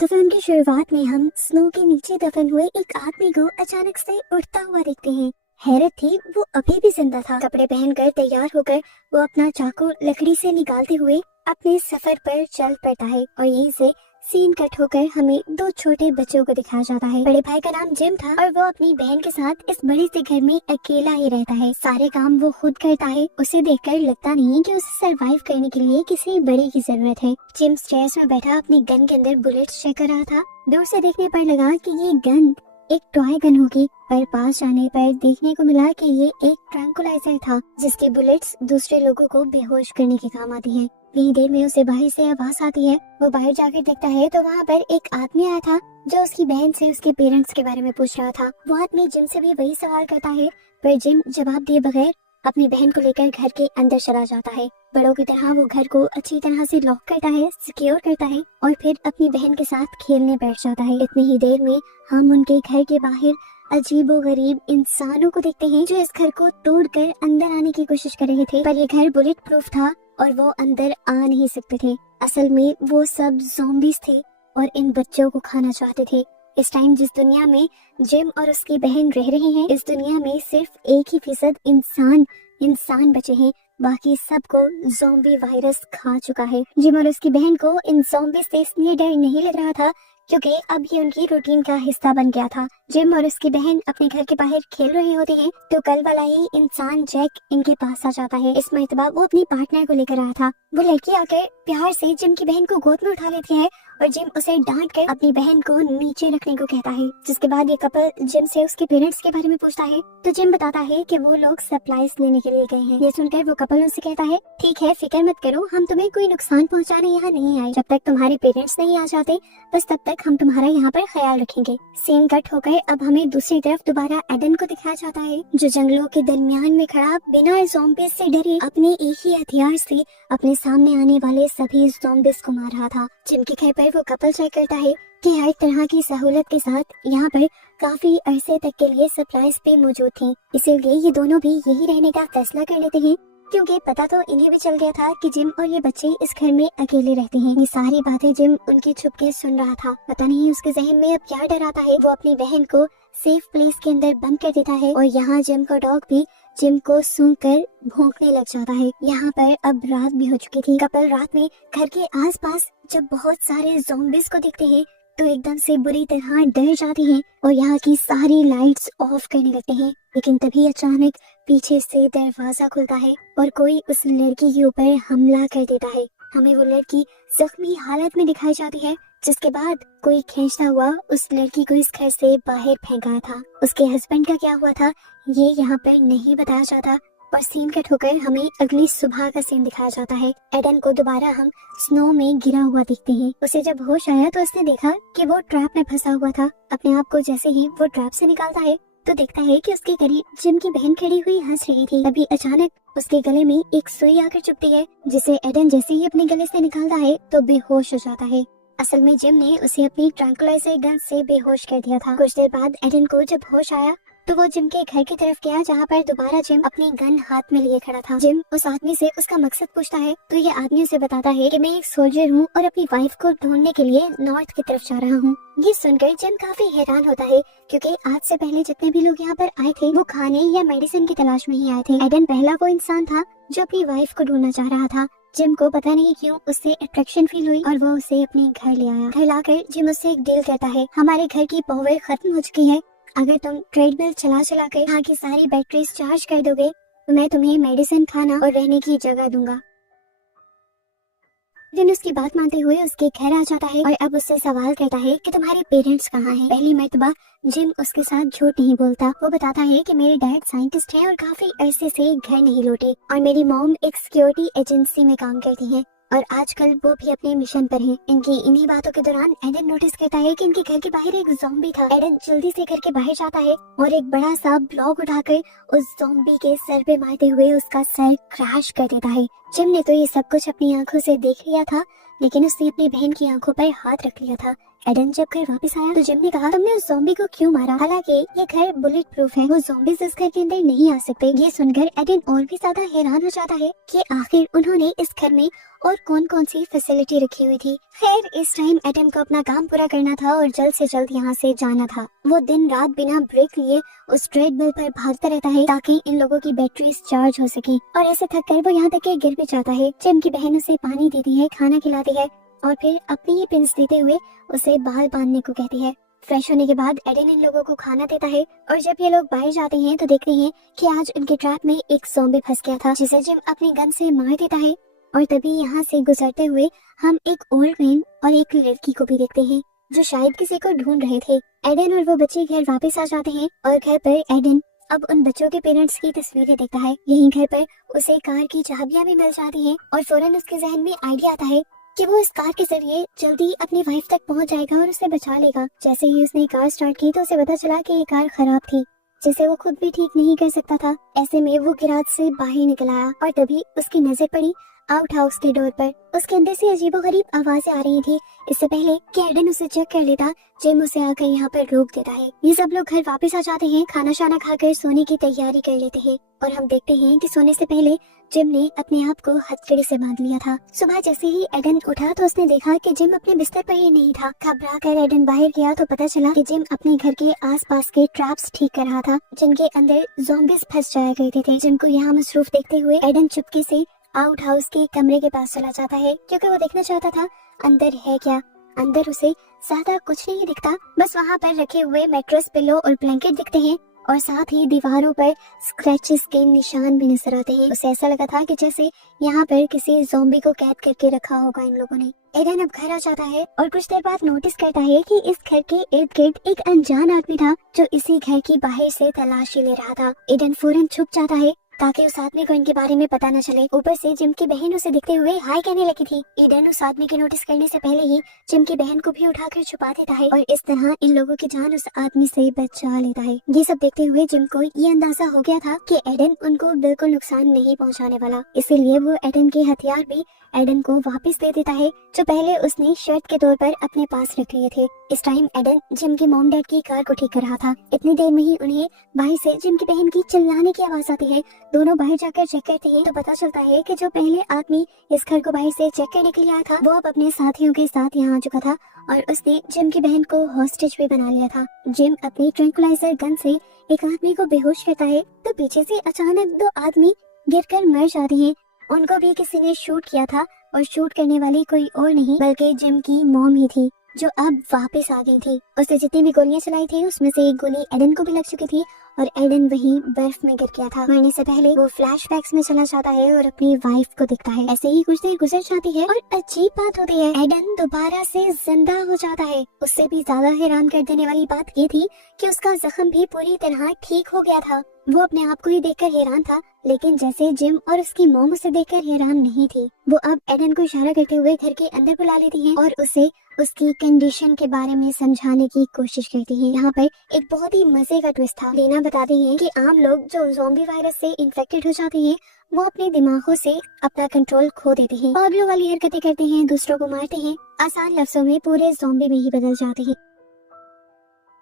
तो फिल्म की शुरुआत में हम स्नो के नीचे दफन हुए एक आदमी को अचानक से उड़ता हुआ देखते हैं। हैरत थी, वो अभी भी जिंदा था। कपड़े पहनकर तैयार होकर वो अपना चाकू लकड़ी से निकालते हुए अपने सफर पर चल पड़ता है और यहीं से सीन कट होकर हमें दो छोटे बच्चों को दिखाया जाता है। बड़े भाई का नाम जिम था और वो अपनी बहन के साथ इस बड़े से घर में अकेला ही रहता है। सारे काम वो खुद करता है। उसे देखकर लगता नहीं कि उसे सरवाइव करने के लिए किसी बड़े की जरूरत है। जिम स्टेयर्स में बैठा अपनी गन के अंदर बुलेट्स चेक कर रहा था। दूर से देखने पर लगा कि ये गन एक टॉय गन होगी, पर पास जाने पर देखने को मिला कि ये एक ट्रैंकुलाइजर था जिसकी बुलेट्स दूसरे लोगों को बेहोश करने के काम आती है। इतनी देर में उसे बाहर से आवाज आती है। वो बाहर जाकर देखता है तो वहाँ पर एक आदमी आया था जो उसकी बहन से उसके पेरेंट्स के बारे में पूछ रहा था। वो आदमी जिम से भी वही सवाल करता है, पर जिम जवाब दिए बगैर अपनी बहन को लेकर घर के अंदर चला जाता है। बड़ों की तरह वो घर को अच्छी तरह से लॉक करता है, सिक्योर करता है और फिर अपनी बहन के साथ खेलने बैठ जाता है। इतनी ही देर में हम उनके घर के बाहर अजीबोगरीब इंसानों को देखते हैं जो इस घर को तोड़कर अंदर आने की कोशिश कर रहे थे, पर ये घर बुलेट प्रूफ था और वो अंदर आ नहीं सकते थे। असल में वो सब ज़ॉम्बीज़ थे और इन बच्चों को खाना चाहते थे। इस टाइम जिस दुनिया में जिम और उसकी बहन रह रहे हैं, इस दुनिया में सिर्फ 1% इंसान बचे हैं, बाकी सबको ज़ॉम्बी वायरस खा चुका है। जिम और उसकी बहन को इन ज़ॉम्बी से इसलिए डर नहीं लग रहा था क्योंकि अब ये उनकी रूटीन का हिस्सा बन गया था। जिम और उसकी बहन अपने घर के बाहर खेल रहे होते हैं तो कल वाला ही इंसान जैक इनके पास आ जाता है। इस मर्तबा वो अपनी पार्टनर को लेकर आया था। वो लड़की आकर प्यार से जिम की बहन को गोद में उठा लेती है और जिम उसे डांट कर अपनी बहन को नीचे रखने को कहता है। जिसके बाद ये कपल जिम से उसके पेरेंट्स के बारे में पूछता है तो जिम बताता है कि वो लोग सप्लाईज लेने के लिए गए हैं। ये सुनकर वो कपल उनसे कहता है, ठीक है, फिक्र मत करो, हम तुम्हें कोई नुकसान पहुंचाने यहाँ नहीं आए। जब तक तुम्हारे पेरेंट्स नहीं आ जाते बस तब तक हम तुम्हारा यहाँ पर ख्याल रखेंगे। सीन कट होकर अब हमें दूसरी तरफ दोबारा एडन को दिखाया जाता है जो जंगलों के दरमियान में खड़ा बिना ज़ॉम्बीज़ से डरे अपने एक ही हथियार से अपने सामने आने वाले सभी ज़ॉम्बीज़ को मार रहा था। जिम के घर पर वो कपल चेक करता है कि हर तरह की सहूलत के साथ यहाँ पर काफी अरसे तक के लिए सप्लाईज भी मौजूद थी। इसीलिए ये दोनों भी यही रहने का फैसला कर लेते हैं क्योंकि पता तो इन्हें भी चल गया था कि जिम और ये बच्चे इस घर में अकेले रहते हैं। ये सारी बातें जिम उनकी छुपके सुन रहा था। पता नहीं उसके जहन में अब क्या डर आता है। वो अपनी बहन को सेफ प्लेस के अंदर बंद कर देता है और यहाँ जिम का डॉग भी जिम को सूंघकर भौंकने लग जाता है। यहाँ पर अब रात भी हो चुकी थी। कपल रात में घर के आसपास जब बहुत सारे ज़ॉम्बीज़ को देखते हैं तो एकदम से बुरी तरह डर जाते हैं और यहाँ की सारी लाइट्स ऑफ करने लगते हैं। लेकिन तभी अचानक पीछे से दरवाजा खुलता है और कोई उस लड़की के ऊपर हमला कर देता है। हमें वो लड़की जख्मी हालत में दिखाई जाती है, जिसके बाद कोई खींचता हुआ उस लड़की को इस घर से बाहर फेंका था। उसके हस्बैंड का क्या हुआ था ये यहाँ पर नहीं बताया जाता और सीन कट होकर हमें अगली सुबह का सीन दिखाया जाता है। एडन को दोबारा हम स्नो में गिरा हुआ देखते हैं। उसे जब होश आया तो उसने देखा कि वो ट्रैप में फंसा हुआ था। अपने आप को जैसे ही वो ट्रैप से निकालता है तो देखता है कि उसके करीब जिम की बहन खड़ी हुई हंस रही थी। तभी अचानक उसके गले में एक सुई आकर चुभती है जिसे एडन जैसे ही अपने गले से निकालता है तो बेहोश हो जाता है। असल में जिम ने उसे अपनी ट्रैंकुलाइजर गन से बेहोश कर दिया था। कुछ देर बाद एडन को जब होश आया तो वो जिम के घर की तरफ गया जहाँ पर दोबारा जिम अपनी गन हाथ में लिए खड़ा था। जिम उस आदमी से उसका मकसद पूछता है तो ये आदमी उसे बताता है कि मैं एक सोल्जर हूँ और अपनी वाइफ को ढूंढने के लिए नॉर्थ की तरफ जा रहा हूँ। ये सुनकर जिम काफी हैरान होता है क्योंकि आज से पहले जितने भी लोग यहाँ पर आए थे वो खाने या मेडिसिन की तलाश में ही आए थे। एडन पहला वो इंसान था जो अपनी वाइफ को ढूंढना चाह रहा था। जिम को पता नहीं क्यों उससे अट्रैक्शन फील हुई और वो उसे अपने घर ले आया। घर लाकर जिम उससे एक डील करता है, हमारे घर की पावर खत्म हो चुकी है, अगर तुम ट्रेडमिल चला चला कर यहाँ की सारी बैटरीज चार्ज कर दोगे तो मैं तुम्हें मेडिसिन, खाना और रहने की जगह दूंगा। जिन उसकी बात मानते हुए उसके घर आ जाता है और अब उससे सवाल करता है कि तुम्हारे पेरेंट्स कहाँ हैं। पहली मर्तबा जिम उसके साथ झूठ नहीं बोलता। वो बताता है कि मेरे डैड साइंटिस्ट हैं और काफी अरसे से घर नहीं लौटे और मेरी मॉम एक सिक्योरिटी एजेंसी में काम करती है और आजकल वो भी अपने मिशन पर हैं। इनकी इन्हीं बातों के दौरान एडन नोटिस करता है कि इनके घर के बाहर एक ज़ॉम्बी था। एडन जल्दी से घर के बाहर जाता है और एक बड़ा सा ब्लॉक उठाकर उस ज़ॉम्बी के सर पे मारते हुए उसका सर क्रैश कर देता है। जिम ने तो ये सब कुछ अपनी आंखों से देख लिया था, लेकिन उसने अपनी बहन की आंखों पर हाथ रख लिया था। एडन जब घर वापस आया तो जिम ने कहा, तुमने उस ज़ॉम्बी को क्यों मारा? हालांकि ये घर बुलेट प्रूफ है, वो ज़ॉम्बीज़ इस घर के अंदर नहीं आ सकते। ये सुनकर एडन और भी ज्यादा हैरान हो जाता है कि आखिर उन्होंने इस घर में और कौन कौन सी फैसिलिटी रखी हुई थी। खैर इस टाइम एडन को अपना काम पूरा करना था और जल्द से जल्द यहाँ से जाना था। वो दिन रात बिना ब्रेक लिए उस ट्रेडमिल पर भागता रहता है ताकि इन लोगों की बैटरीज चार्ज हो सके, और ऐसे थक कर वो यहाँ तक के गिर भी जाता है। जिम की बहन उसे पानी देती है, खाना खिलाती है और फिर अपनी ही पिंस देते हुए उसे बाल बांधने को कहती है। फ्रेश होने के बाद एडन इन लोगों को खाना देता है और जब ये लोग बाहर जाते हैं तो देखते हैं कि आज उनके ट्रैप में एक ज़ॉम्बी फंस गया था, जिसे जिम अपनी गन से मार देता है। और तभी यहाँ से गुजरते हुए हम एक ओल्ड मैन और एक लड़की को भी देखते हैं जो शायद किसी को ढूंढ रहे थे। एडन और वो बच्चे घर वापस आ जाते हैं और घर पर एडन अब उन बच्चों के पेरेंट्स की तस्वीरें देखता है। यहीं घर पर उसे कार की चाबियां भी मिल जाती हैं और फौरन उसके जहन में आइडिया आता है कि वो इस कार के जरिए जल्दी अपनी वाइफ तक पहुंच जाएगा और उसे बचा लेगा। जैसे ही उसने कार स्टार्ट की तो उसे पता चला कि ये कार खराब थी, जिसे वो खुद भी ठीक नहीं कर सकता था। ऐसे में वो गैराज से बाहर निकल आया और तभी उसकी नजर पड़ी आउट हाउस के डोर पर। उसके अंदर से अजीबोगरीब आवाजें आ रही थी। इससे पहले कि एडन उसे चेक कर लेता, जिम उसे आकर यहाँ पर रोक देता है। ये सब लोग घर वापस आ जाते हैं, खाना शाना खाकर सोने की तैयारी कर लेते हैं और हम देखते हैं कि सोने से पहले जिम ने अपने आप को हथकड़ी से बांध लिया था। सुबह जैसे ही एडन उठा तो उसने देखा कि जिम अपने बिस्तर पर ही नहीं था। घबरा कर एडन बाहर गया तो पता चला कि जिम अपने घर के आसपास के ट्रैप्स ठीक कर रहा था, जिनके अंदर ज़ॉम्बीज़ फंस जाया करते थे। जिम को यहाँ मसरूफ देखते हुए एडन चुपके से आउट हाउस के कमरे के पास चला जाता है, क्योंकि वो देखना चाहता था अंदर है क्या। अंदर उसे ज्यादा कुछ नहीं दिखता, बस वहाँ पर रखे हुए मैट्रेस, पिलो और ब्लैंकेट दिखते हैं और साथ ही दीवारों पर स्क्रैचेस के निशान भी नजर आते हैं। उसे ऐसा लगा था कि जैसे यहाँ पर किसी ज़ॉम्बी को कैद करके रखा होगा इन लोगों ने। एडन अब घर आ जाता है और कुछ देर बाद नोटिस करता है कि इस घर के इर्द गिर्द एक अनजान आदमी था जो इसी घर की बाहर से तलाशी ले रहा था। एडन फौरन छुप जाता है ताकि उस आदमी को इनके बारे में पता न चले। ऊपर से जिम की बहन उसे दिखते हुए हाय कहने लगी थी। एडन उस आदमी के नोटिस करने से पहले ही जिम की बहन को भी उठाकर छुपा देता है और इस तरह इन लोगों की जान उस आदमी से बचा लेता है। ये सब देखते हुए जिम को ये अंदाजा हो गया था कि एडन उनको बिल्कुल नुकसान नहीं पहुंचाने वाला, इसीलिए वो एडन के हथियार भी एडन को वापस दे देता है जो पहले उसने शर्त के तौर पर अपने पास रख लिए थे। इस टाइम एडन जिम के मॉम डैड की कार को ठीक कर रहा था। इतनी देर में ही उन्हें बाहर से जिम की बहन की चिल्लाने की आवाज आती है। दोनों बाहर जाकर चेक करते हैं तो पता चलता है कि जो पहले आदमी इस घर को बाहर से चेक करने के लिए आया था वो अब अपने साथियों के साथ यहाँ आ चुका था और उसने जिम की बहन को हॉस्टेज भी बना लिया था। जिम अपनी ट्रैंक्विलाइजर गन से एक आदमी को बेहोश करता है तो पीछे से अचानक दो आदमी गिरकर मर जाते हैं। उनको भी किसी ने शूट किया था और शूट करने वाली कोई और नहीं बल्कि जिम की मॉम ही थी जो अब वापस आ गई थी। उसने जितनी भी गोलियां चलाई थी उसमें से एक गोली एडन को भी लग चुकी थी और एडन वहीं बर्फ में गिर गया था। मरने से पहले वो फ्लैशबैक्स में चला जाता है और अपनी वाइफ को दिखता है। ऐसे ही कुछ देर गुजर जाती है और अजीब बात होती है, एडन दोबारा से जिंदा हो जाता है। उससे भी ज्यादा हैरान कर देने वाली बात ये थी कि उसका जख्म भी पूरी तरह ठीक हो गया था। वो अपने आप को ही देखकर हैरान था, लेकिन जैसे जिम और उसकी मॉम उसे देखकर हैरान नहीं थी। वो अब एडन को इशारा करते हुए घर के अंदर बुला लेती हैं और उसे उसकी कंडीशन के बारे में समझाने की कोशिश करती हैं। यहाँ पर एक बहुत ही मजे का ट्विस्ट था। लेना बताती हैं कि आम लोग जो ज़ॉम्बी वायरस से इन्फेक्टेड हो जाते हैं वो अपने दिमागों से अपना कंट्रोल खो देते हैं, पागलों वाली हरकतें करते हैं, दूसरों को मारते हैं, आसान लफ्जों में पूरे ज़ॉम्बी में ही बदल जाते हैं।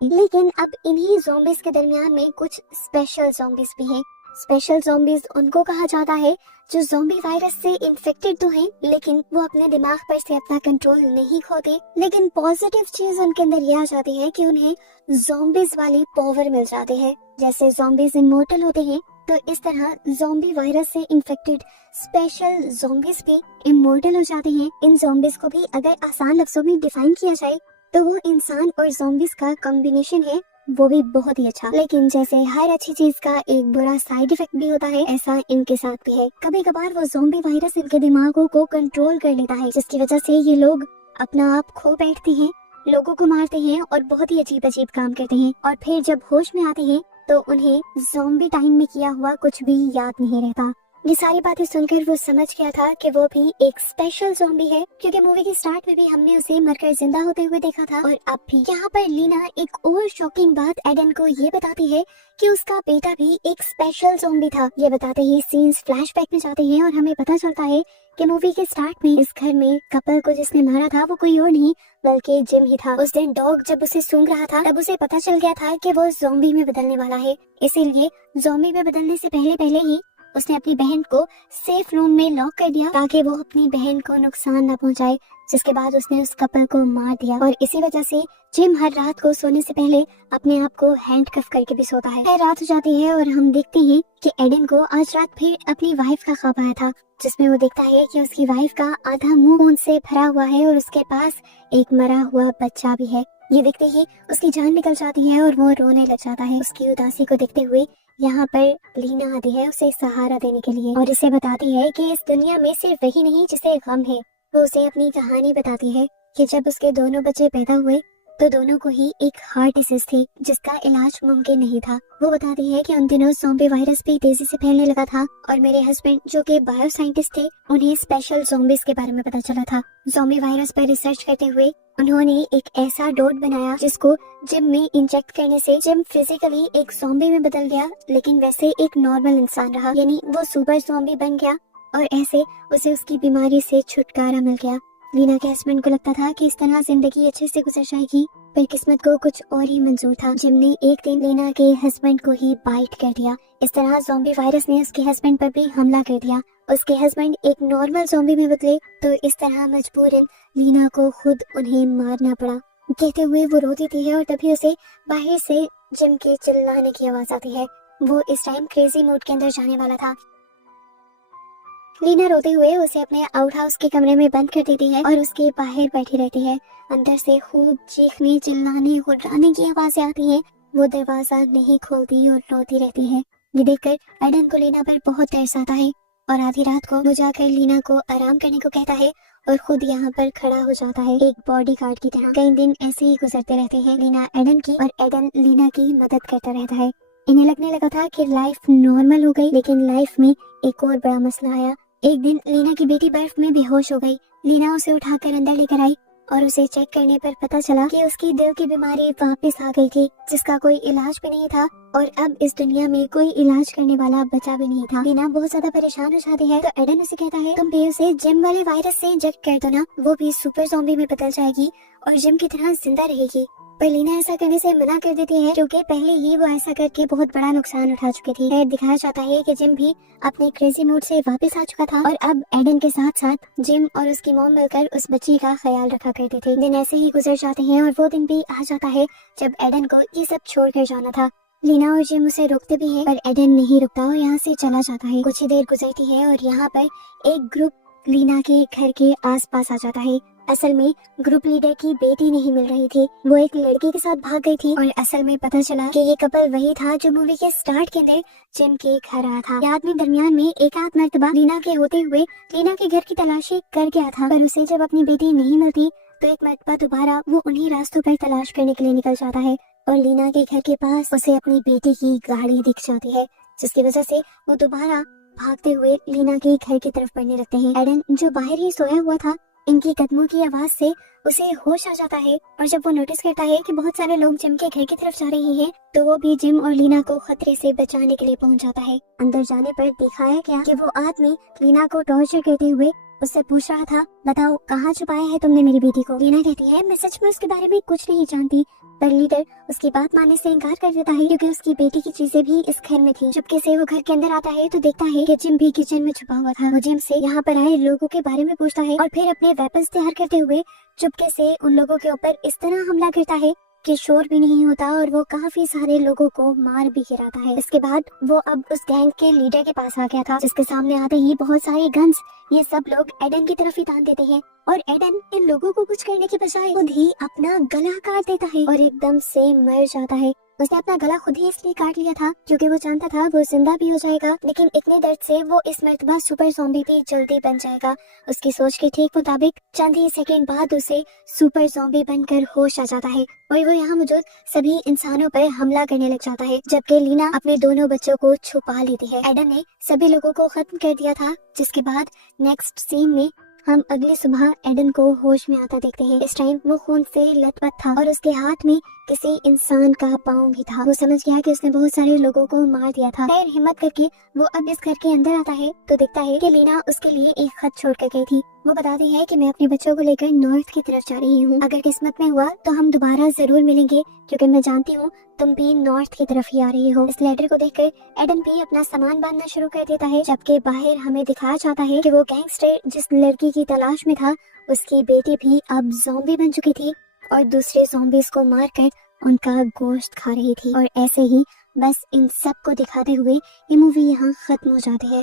लेकिन अब इन्हीं ज़ॉम्बीज के दरमियान में कुछ स्पेशल ज़ॉम्बीज भी हैं। स्पेशल ज़ॉम्बीज उनको कहा जाता है जो ज़ॉम्बी वायरस से इन्फेक्टेड तो हैं लेकिन वो अपने दिमाग पर से अपना कंट्रोल नहीं खोते। लेकिन पॉजिटिव चीज उनके अंदर ये आ जाती है कि उन्हें ज़ॉम्बीज वाली पावर मिल जाती है। जैसे ज़ॉम्बीज इमोर्टल होते हैं तो इस तरह ज़ॉम्बी वायरस से इन्फेक्टेड स्पेशल ज़ॉम्बीज भी इमोर्टल हो जाते हैं। इन ज़ॉम्बीज को भी अगर आसान लफ्जों में डिफाइन किया जाए तो वो इंसान और ज़ॉम्बीज का कॉम्बिनेशन है, वो भी बहुत ही अच्छा। लेकिन जैसे हर अच्छी चीज का एक बुरा साइड इफेक्ट भी होता है, ऐसा इनके साथ भी है। कभी कभार वो ज़ॉम्बी वायरस इनके दिमागों को कंट्रोल कर लेता है, जिसकी वजह से ये लोग अपना आप खो बैठते हैं, लोगों को मारते हैं और बहुत ही अजीब अजीब काम करते हैं। और फिर जब होश में आते हैं तो उन्हें ज़ॉम्बी टाइम में किया हुआ कुछ भी याद नहीं रहता। ये सारी बातें सुनकर वो समझ गया था कि वो भी एक स्पेशल ज़ॉम्बी है, क्योंकि मूवी के स्टार्ट में भी हमने उसे मरकर जिंदा होते हुए देखा था। और अब भी यहाँ पर लीना एक और शॉकिंग बात एडन को ये बताती है कि उसका बेटा भी एक स्पेशल ज़ॉम्बी था। ये बताते ही सीन्स फ्लैशबैक में जाते हैं और हमें पता चलता है कि मूवी के स्टार्ट में इस घर में कपल को जिसने मारा था वो कोई और नहीं बल्कि जिम ही था। उस दिन डॉग जब उसे सूंघ रहा था तब उसे पता चल गया था कि वो ज़ॉम्बी में बदलने वाला है, इसीलिए ज़ॉम्बी में बदलने से पहले ही उसने अपनी बहन को सेफ रूम में लॉक कर दिया ताकि वो अपनी बहन को नुकसान न पहुंचाए। जिसके बाद उसने उस कपल को मार दिया और इसी वजह से जिम हर रात को सोने से पहले अपने आप को हैंडकफ करके भी सोता है। रात हो जाती है और हम देखते हैं कि एडन को आज रात फिर अपनी वाइफ का ख्वाब आया था, जिसमें वो देखता है कि उसकी वाइफ का आधा मुंह खून से भरा हुआ है और उसके पास एक मरा हुआ बच्चा भी है। ये देखते ही उसकी जान निकल जाती है और वो रोने लग जाता है। उसकी उदासी को देखते हुए यहाँ पर लीना आती है उसे सहारा देने के लिए और इसे बताती है कि इस दुनिया में सिर्फ वही नहीं जिसे गम है। वो उसे अपनी कहानी बताती है कि जब उसके दोनों बच्चे पैदा हुए तो दोनों को ही एक हार्ट डिसीज थी जिसका इलाज मुमकिन नहीं था। वो बताती है कि उन दिनों ज़ॉम्बी वायरस भी तेजी से फैलने लगा था और मेरे हस्बैंड जो कि बायो साइंटिस्ट थे उन्हें स्पेशल ज़ॉम्बीज के बारे में पता चला था। ज़ॉम्बी वायरस पर रिसर्च करते हुए उन्होंने एक ऐसा डोट बनाया जिसको जिम में इंजेक्ट करने से जिम फिजिकली एक ज़ॉम्बी में बदल गया, लेकिन वैसे एक नॉर्मल इंसान रहा, यानी वो सुपर ज़ॉम्बी बन गया और ऐसे उसे उसकी बीमारी से छुटकारा मिल गया। लीना के हस्बैंड को लगता था कि इस तरह जिंदगी अच्छे से गुजर जाएगी, पर किस्मत को कुछ और ही मंजूर था। जिम ने एक दिन लीना के हस्बैंड को ही बाइट कर दिया। इस तरह ज़ॉम्बी वायरस ने उसके हस्बैंड पर भी हमला कर दिया। उसके हस्बैंड एक नॉर्मल ज़ॉम्बी में बदले तो इस तरह मजबूरन लीना को खुद उन्हें मारना पड़ा। कहते हुए वो रोती थी है और तभी उसे बाहर से जिम के चिल्लाने की आवाज आती है। वो इस टाइम क्रेजी मूड के अंदर जाने वाला था। लीना रोते हुए उसे अपने आउट हाउस के कमरे में बंद कर देती है और उसके बाहर बैठी रहती है। अंदर से खूब चीखने चिल्लाने गुर्राने की आवाजें आती हैं। वो दरवाजा नहीं खोलती और रोती रहती है। ये देखकर एडन को लीना पर बहुत तरस आता है और आधी रात को वो जाकर लीना को आराम करने को कहता है और खुद यहाँ पर खड़ा हो जाता है एक बॉडीगार्ड की तरह। कई दिन ऐसे ही गुजरते रहते हैं लीना एडन की और एडन लीना की मदद करता रहता है। इन्हें लगने लगा था कि लाइफ नॉर्मल हो गई, लेकिन लाइफ में एक और बड़ा मसला आया। एक दिन लीना की बेटी बर्फ में बेहोश हो गई। लीना उसे उठाकर अंदर लेकर आई और उसे चेक करने पर पता चला कि उसकी दिल की बीमारी वापस आ गई थी, जिसका कोई इलाज भी नहीं था और अब इस दुनिया में कोई इलाज करने वाला बचा भी नहीं था। लीना बहुत ज्यादा परेशान हो जाती है तो एडन उसे कहता है तुम भी उसे जिम वाले वायरस से इंजेक्ट कर दो ना, वो भी सुपर ज़ॉम्बी में बदल जाएगी और जिम की तरह जिंदा रहेगी। पर लीना ऐसा करने से मना कर देती है क्योंकि पहले ही वो ऐसा करके बहुत बड़ा नुकसान उठा चुकी थी। फिर दिखाया जाता है कि जिम भी अपने क्रेजी मूड से वापस आ चुका था और अब एडन के साथ साथ जिम और उसकी मॉम मिलकर उस बच्ची का ख्याल रखा करते थे। दिन ऐसे ही गुजर जाते हैं और वो दिन भी आ जाता है जब एडन को ये सब छोड़ कर जाना था। लीना और जिम उसे रोकते भी है पर एडन नहीं रुकता और यहाँ से चला जाता है। कुछ ही देर गुजरती है और यहाँ पर एक ग्रुप लीना के घर के आसपास आ जाता है। असल में ग्रुप लीडर की बेटी नहीं मिल रही थी, वो एक लड़की के साथ भाग गई थी और असल में पता चला कि ये कपल वही था जो मूवी के स्टार्ट के अंदर जिम के घर आया था। ये आदमी दरमियान में एक आध मर्तबा लीना के होते हुए लीना के घर की तलाशी कर गया था, पर उसे जब अपनी बेटी नहीं मिलती तो एक मर्तबा दोबारा वो उन्हीं रास्तों पर तलाश करने के लिए निकल जाता है और लीना के घर के पास उसे अपनी बेटी की गाड़ी दिख जाती है, जिसकी वजह से वो दोबारा भागते हुए लीना के घर की तरफ बढ़ने लगते हैं। एडन जो बाहर ही सोया हुआ था, इनकी कदमों की आवाज से उसे होश आ जाता है और जब वो नोटिस करता है कि बहुत सारे लोग जिम के घर की तरफ जा रहे हैं तो वो भी जिम और लीना को खतरे से बचाने के लिए पहुंच जाता है। अंदर जाने पर दिखाया गया कि वो आदमी लीना को टॉर्चर करते हुए उससे पूछ रहा था, बताओ कहाँ छुपाया है तुमने मेरी बेटी को। लीना कहती है मैं सच में उसके बारे में कुछ नहीं जानती, पर लीडर उसकी बात मानने से इनकार कर देता है क्योंकि उसकी बेटी की चीजें भी इस घर में थी। चुपके से वो घर के अंदर आता है तो देखता है कि जिम भी किचन में छुपा हुआ था। वो जिम से यहाँ पर आए लोगों के बारे में पूछता है और फिर अपने वेपन्स तैयार करते हुए चुपके से उन लोगों के ऊपर इस तरह हमला करता है कि शोर भी नहीं होता और वो काफी सारे लोगों को मार भी गिराता है। इसके बाद वो अब उस गैंग के लीडर के पास आ गया था, जिसके सामने आते ही बहुत सारे गन्स ये सब लोग एडन की तरफ ही तान देते हैं और एडन इन लोगों को कुछ करने की बजाय खुद ही अपना गला काट देता है और एकदम से मर जाता है। उसने अपना गला खुद ही इसलिए काट लिया था क्योंकि वो जानता था वो जिंदा भी हो जाएगा, लेकिन इतने दर्द से वो इस मर्तबा सुपर ज़ॉम्बी भी जल्दी बन जाएगा। उसकी सोच के ठीक मुताबिक चंद ही सेकंड बाद उसे सुपर ज़ॉम्बी बनकर होश आ जाता है और वो यहाँ मौजूद सभी इंसानों पर हमला करने लग जाता है, जबकि लीना अपने दोनों बच्चों को छुपा लेती है। एडन ने सभी लोगों को खत्म कर दिया था, जिसके बाद नेक्स्ट सीन में हम अगली सुबह एडन को होश में आता देखते हैं। इस टाइम वो खून से लथपथ था और उसके हाथ में किसी इंसान का पाँव भी था। वो समझ गया कि उसने बहुत सारे लोगों को मार दिया था। फिर हिम्मत करके वो अब इस घर के अंदर आता है तो दिखता है कि लीना उसके लिए एक खत छोड़ कर गई थी। वो बताती है कि मैं अपने बच्चों को लेकर नॉर्थ की तरफ जा रही हूँ, अगर किस्मत में हुआ तो हम दोबारा जरूर मिलेंगे, क्योंकि मैं जानती हूँ तुम भी नॉर्थ की तरफ ही आ रही हो। इस लेटर को देखकर एडन भी अपना सामान बांधना शुरू कर देता है, जबकि बाहर हमें दिखाया जाता है कि वो गैंगस्टर जिस लड़की की तलाश में था उसकी बेटी भी अब ज़ॉम्बी बन चुकी थी और दूसरे ज़ॉम्बीज को मारकर उनका गोश्त खा रही थी। और ऐसे ही बस इन सब को दिखाते हुए ये मूवी यहाँ खत्म हो जाती है।